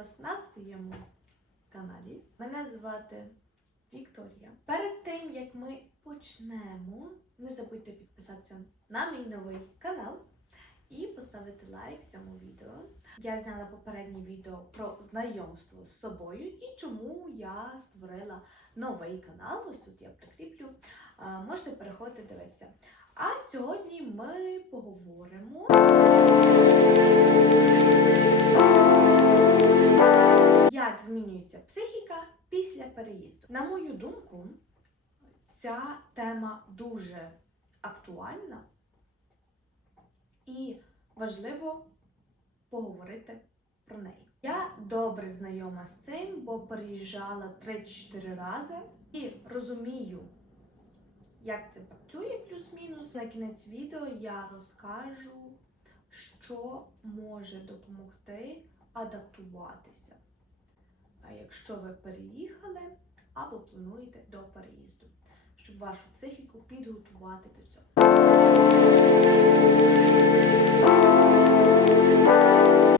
вас на своєму каналі. Мене звати Вікторія. Перед тим як ми почнемо, не забудьте підписатися на мій новий канал і поставити лайк цьому відео. Я зняла попереднє відео про знайомство з собою і чому я створила новий канал. Ось тут я прикріплю. Можете переходити дивитися. А сьогодні ми поговоримо. Як змінюється психіка після переїзду? На мою думку, ця тема дуже актуальна і важливо поговорити про неї. Я добре знайома з цим, бо переїжджала 3-4 рази і розумію, як це працює плюс-мінус. На кінець відео я розкажу, що може допомогти адаптуватися. Якщо ви переїхали або плануєте до переїзду, щоб вашу психіку підготувати до цього.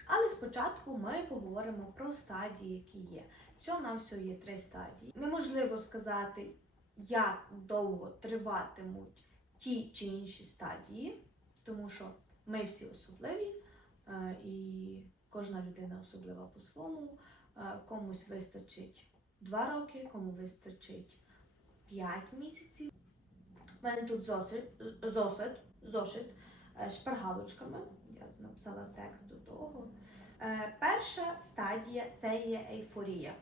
Але спочатку ми поговоримо про стадії, які є. Всього на все є три стадії. Неможливо сказати, як довго триватимуть ті чи інші стадії, тому що ми всі особливі, е, і кожна людина особлива по-своєму. Е, Комусь вистачить 2 роки, кому вистачить 5 місяців. У мене тут зосит, зосит, зошит е, шпаргалочками. Я написала текст до того. Е, Перша стадія це є ейфорія.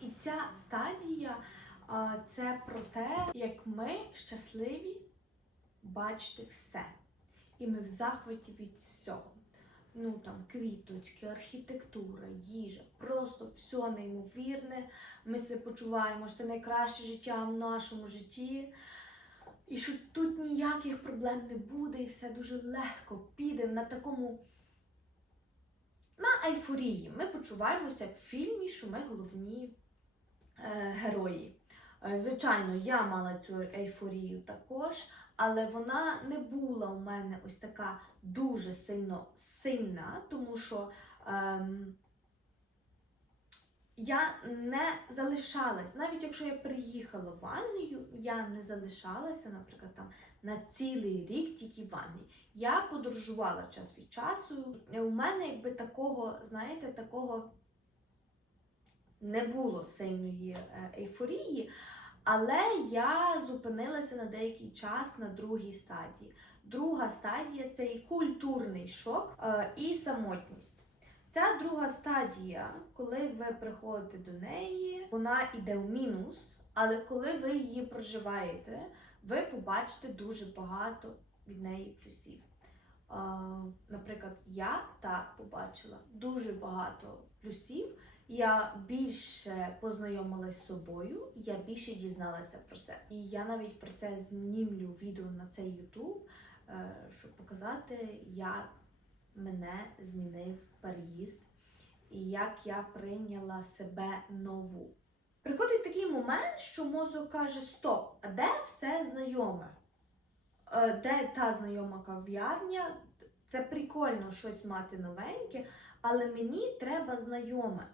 І ця стадія це про те, як ми щасливі бачити все. І ми в захваті від всього. Ну там квіточки, архітектура, їжа, просто все неймовірне. Ми себе почуваємо, що це найкраще життя в нашому житті. І що тут ніяких проблем не буде, і все дуже легко піде на такому. На ейфорії. Ми почуваємося в фільмі, що ми головні е, герої. Е, Звичайно, я мала цю ейфорію також, але вона не була у мене ось така дуже сильно сильна, тому що ем, я не залишалась, навіть якщо я приїхала в Англію, я не залишалася, наприклад, там на цілий рік тільки в Англії. Я подорожувала час від часу. У мене якби такого, знаєте, такого не було сильної е, ейфорії, але я зупинилася на деякий час на другій стадії. Друга стадія це і культурний шок е, і самотність. Ця друга стадія, коли ви приходите до неї, вона йде в мінус, але коли ви її проживаєте, ви побачите дуже багато від неї плюсів. Е, Наприклад, я так побачила дуже багато плюсів. Я більше познайомилась з собою, я більше дізналася про це. І я навіть про це знімлю відео на цей YouTube, е, щоб показати, як мене змінив переїзд і як я прийняла себе нову. Приходить такий момент, що мозок каже: Стоп, а де все знайоме? Е, Де та знайома кав'ярня? Це прикольно щось мати новеньке, але мені треба знайоме.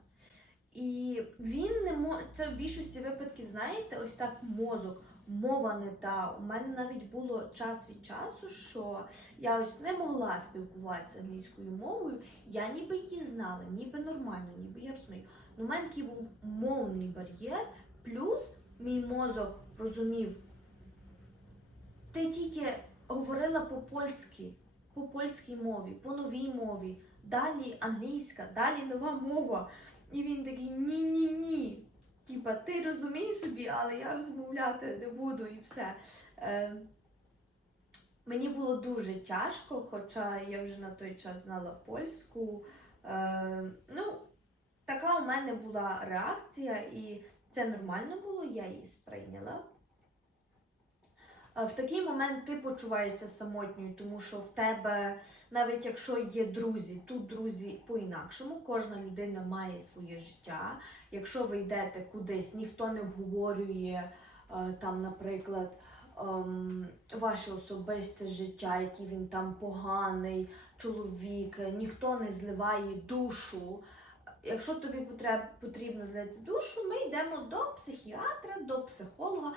І він не може, це в більшості випадків, знаєте, ось так мозок, мова не та. У мене навіть було час від часу, що я ось не могла спілкуватися англійською мовою. Я ніби її знала, ніби нормально, ніби я розумію. Ну, у мене такий був мовний бар'єр, плюс мій мозок розумів. Ти тільки говорила по-польськи, по польській мові, по новій мові, далі англійська, далі нова мова. І він такий ні-ні-ні. Типа, ти розумій собі, але я розмовляти не буду і все. Е, мені було дуже тяжко, хоча я вже на той час знала польську. Е, ну, така у мене була реакція, і це нормально було, я її сприйняла. В такий момент ти почуваєшся самотньою, тому що в тебе, навіть якщо є друзі, тут друзі по-інакшому, кожна людина має своє життя. Якщо ви йдете кудись, ніхто не обговорює е, там, наприклад, ем, ваше особисте життя, який він там поганий, чоловік, ніхто не зливає душу якщо тобі потрібно злити душу, ми йдемо до психіатра, до психолога.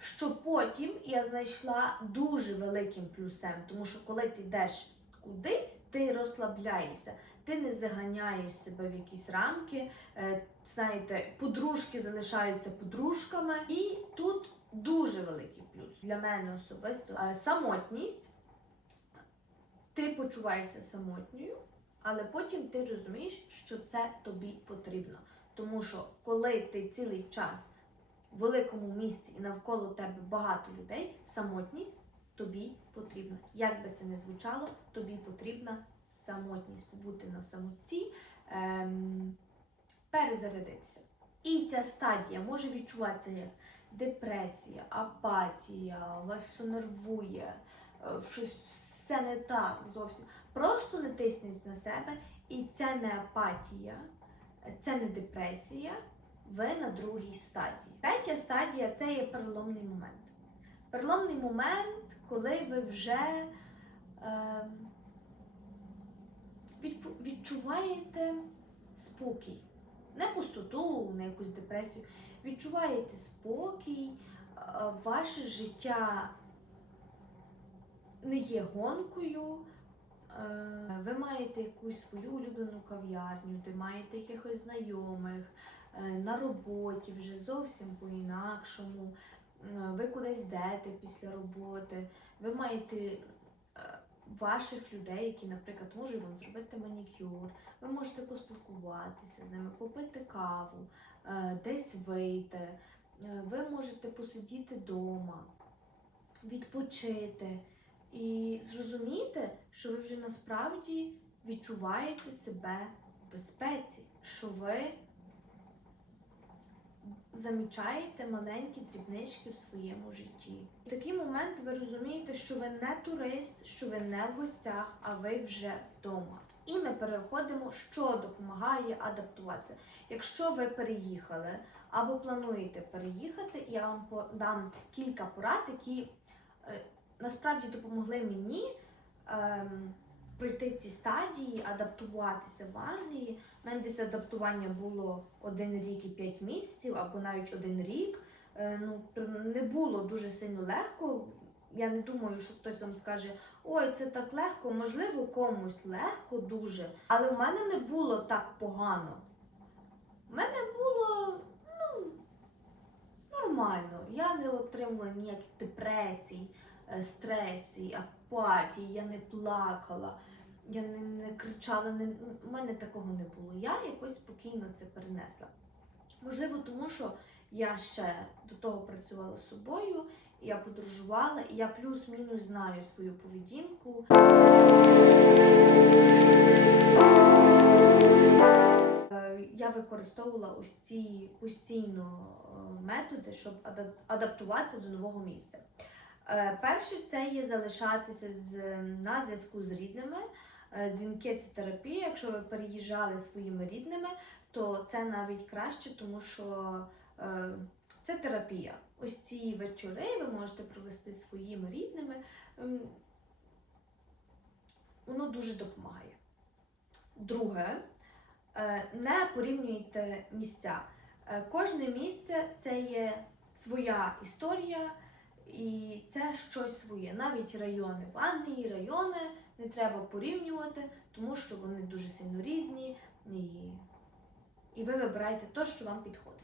Що потім я знайшла дуже великим плюсом, тому що коли ти йдеш кудись, ти розслабляєшся, ти не заганяєш себе в якісь рамки. Е, знаєте, подружки залишаються подружками, і тут дуже великий плюс для мене особисто Е, самотність. Ти почуваєшся самотньою, але потім ти розумієш, що це тобі потрібно. Тому що коли ти цілий час великому місці і навколо тебе багато людей, самотність тобі потрібна. Як би це не звучало, тобі потрібна самотність, побути на самоті, ем, перезарядитися. І ця стадія може відчуватися як депресія, апатія, вас все нервує, е, щось все не так зовсім. Просто не тисніть на себе, і це не апатія, це не депресія. Ви на другій стадії. Третя стадія це є переломний момент. Переломний момент, коли ви вже е, відчуваєте спокій. Не пустоту, не якусь депресію. Відчуваєте спокій, е, ваше життя не є гонкою. Е, Ви маєте якусь свою улюблену кав'ярню, де маєте якихось знайомих, на роботі вже зовсім по-інакшому. Е, Ви кудись йдете після роботи, ви маєте е, ваших людей, які, наприклад, можуть вам зробити манікюр, ви можете поспілкуватися з ними, попити каву, е, десь вийти, е, ви можете посидіти вдома, відпочити. І зрозуміти, що ви вже насправді відчуваєте себе в безпеці, що ви замічаєте маленькі дрібнички в своєму житті. В такий момент ви розумієте, що ви не турист, що ви не в гостях, а ви вже вдома. І ми переходимо, що допомагає адаптуватися. Якщо ви переїхали або плануєте переїхати, я вам дам кілька порад, які е, насправді допомогли мені ем, пройти ці стадії, адаптуватися в Англії. Мене десь адаптування було один рік і п'ять місяців, або навіть один рік. Е, ну, не було дуже сильно легко. Я не думаю, що хтось вам скаже, ой, це так легко, можливо, комусь легко дуже, але в мене не було так погано. У мене було ну, нормально. Я не отримувала ніяких депресій, е, стресів, апатії, я не плакала, я не, не кричала, не, у мене такого не було. Я якось спокійно це перенесла. Можливо, тому що я ще до того працювала з собою, я подорожувала, і я плюс-мінус знаю свою поведінку. Е, Я використовувала ось ці постійно е, методи, щоб ада- адаптуватися до нового місця. Е, Перше це є залишатися з, на зв'язку з рідними. Е, Дзвінки це терапія. Якщо ви переїжджали своїми рідними, то це навіть краще, тому що е, це терапія. Ось ці вечори ви можете провести своїми рідними. Ем, Воно дуже допомагає. Друге, е, не порівнюйте місця. Кожне місце це є своя історія і це щось своє. Навіть райони в Англії, райони не треба порівнювати, тому що вони дуже сильно різні, і, ви вибираєте те, що вам підходить.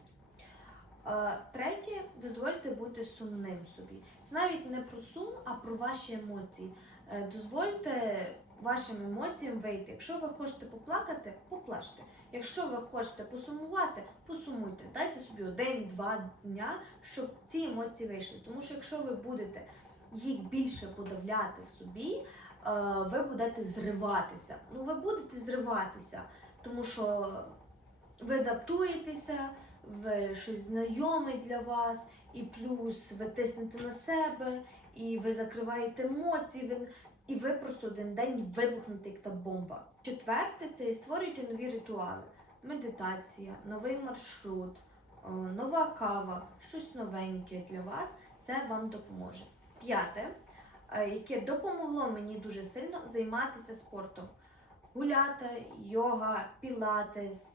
Е, Третє, дозвольте бути сумним собі. Це навіть не про сум, а про ваші емоції. Е, Дозвольте вашим емоціям вийти. Якщо ви хочете поплакати, поплачте. Якщо ви хочете посумувати, посумуйте. Дайте собі один-два дня, щоб ці емоції вийшли. Тому що якщо ви будете їх більше подавляти в собі, ви будете зриватися. Ну, ви будете зриватися, тому що ви адаптуєтеся, ви щось знайоме для вас, і плюс ви тиснете на себе, і ви закриваєте емоції, і ви просто один день вибухнете як та бомба. Четверте, це і створюйте нові ритуали. Медитація, новий маршрут, е, нова кава, щось новеньке для вас. Це вам допоможе. П'яте, е, яке допомогло мені дуже сильно займатися спортом. Гуляти, йога, пілатес,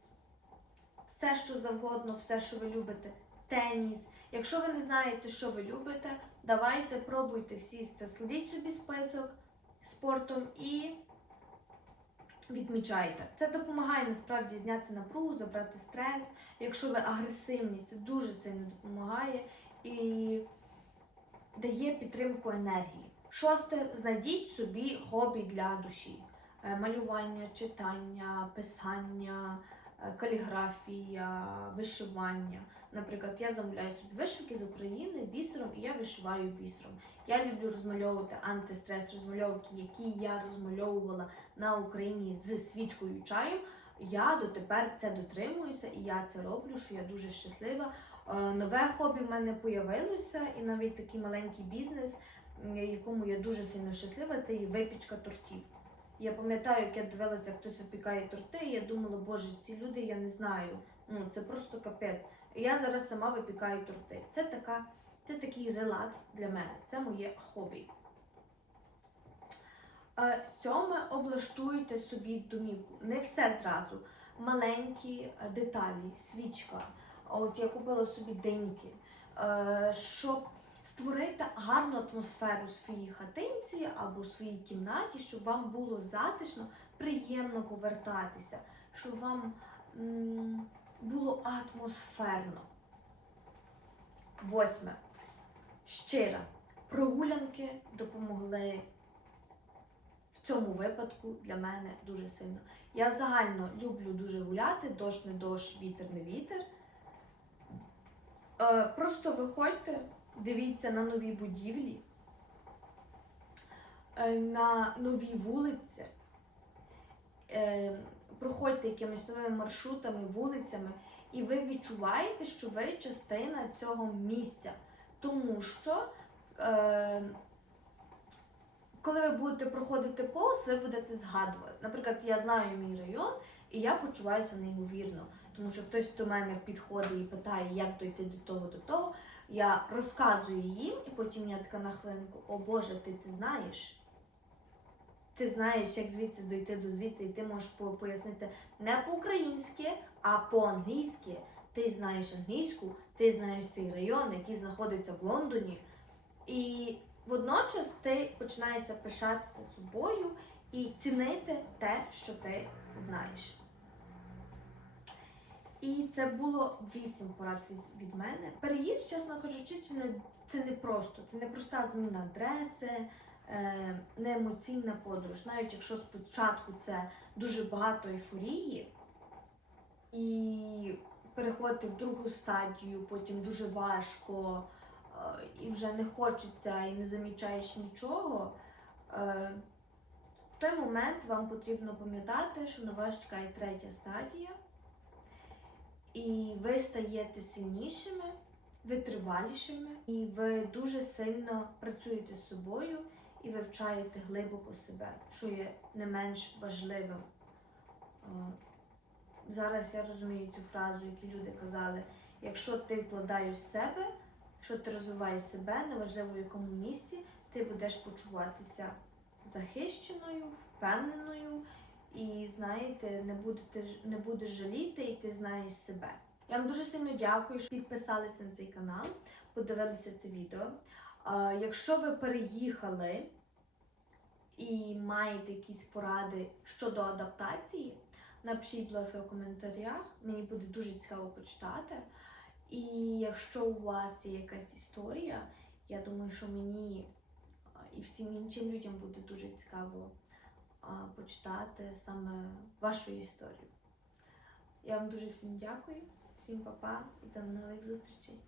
все, що завгодно, все, що ви любите, теніс. Якщо ви не знаєте, що ви любите, давайте пробуйте всі це. Складіть собі список спортом і відмічайте. Це допомагає насправді зняти напругу, забрати стрес. Якщо ви агресивні, це дуже сильно допомагає і дає підтримку енергії. Шосте, знайдіть собі хобі для душі: Е, малювання, читання, писання, е, каліграфія, вишивання. Наприклад, я замовляю собі вишивки з України бісером, і я вишиваю бісером. Я люблю розмальовувати антистрес, розмальовки, які я розмальовувала на Україні з свічкою чаєм. Я дотепер це дотримуюся і я це роблю, що я дуже щаслива. Е, Нове хобі в мене появилося, і навіть такий маленький бізнес, якому я дуже сильно щаслива, це і випічка тортів. Я пам'ятаю, як я дивилася, як хтось випікає торти, і я думала, боже, ці люди я не знаю. Ну це просто капець. Я зараз сама випікаю торти. Це така, це такий релакс для мене. Це моє хобі. Е, Сьоме, облаштуйте собі домівку. Не все зразу. Маленькі е, деталі, свічка. От я купила собі деньки, е, щоб створити гарну атмосферу в своїй хатинці або в своїй кімнаті, щоб вам було затишно, приємно повертатися, щоб вам було атмосферно. Восьме. Щира. Прогулянки допомогли в цьому випадку для мене дуже сильно. Я загально люблю дуже гуляти, дощ не дощ, вітер не вітер. Е, просто виходьте, дивіться на нові будівлі, е, на нові вулиці, е, проходьте якимись новими маршрутами, вулицями, і ви відчуваєте, що ви частина цього місця. Тому що, е, коли ви будете проходити повз, ви будете згадувати. Наприклад, я знаю мій район, і я почуваюся неймовірно. Тому що хтось до мене підходить і питає, як дойти до того, до того. Я розказую їм, і потім я така на хвилинку, о Боже, ти це знаєш? Ти знаєш, як звідси дойти до звідси, і ти можеш пояснити не по-українськи, а по-англійськи. Ти знаєш англійську, ти знаєш цей район, який знаходиться в Лондоні. І водночас ти починаєшся пишатися собою і цінити те, що ти знаєш. І це було вісім порад від- мене. Переїзд, чесно кажучи, це не, це не просто. Це не проста зміна адреси, е, не емоційна подорож. Навіть якщо спочатку це дуже багато ейфорії, і переходити в другу стадію, потім дуже важко, е, і вже не хочеться, і не замічаєш нічого. е, В той момент вам потрібно пам'ятати, що на вас чекає третя стадія, і ви стаєте сильнішими, витривалішими, і ви дуже сильно працюєте з собою і вивчаєте глибоко себе, що є не менш важливим. Е, Зараз я розумію цю фразу, які люди казали: якщо ти вкладаєш в себе, якщо ти розвиваєш себе, неважливо в якому місці, ти будеш почуватися захищеною, впевненою, і знаєте, не будете не будеш жаліти, і ти знаєш себе. Я вам дуже сильно дякую, що підписалися на цей канал, подивилися це відео. Якщо ви переїхали і маєте якісь поради щодо адаптації, напишіть, будь ласка, в коментарях. Мені буде дуже цікаво почитати. І якщо у вас є якась історія, я думаю, що мені і всім іншим людям буде дуже цікаво почитати саме вашу історію. Я вам дуже всім дякую, всім па-па і до нових зустрічей.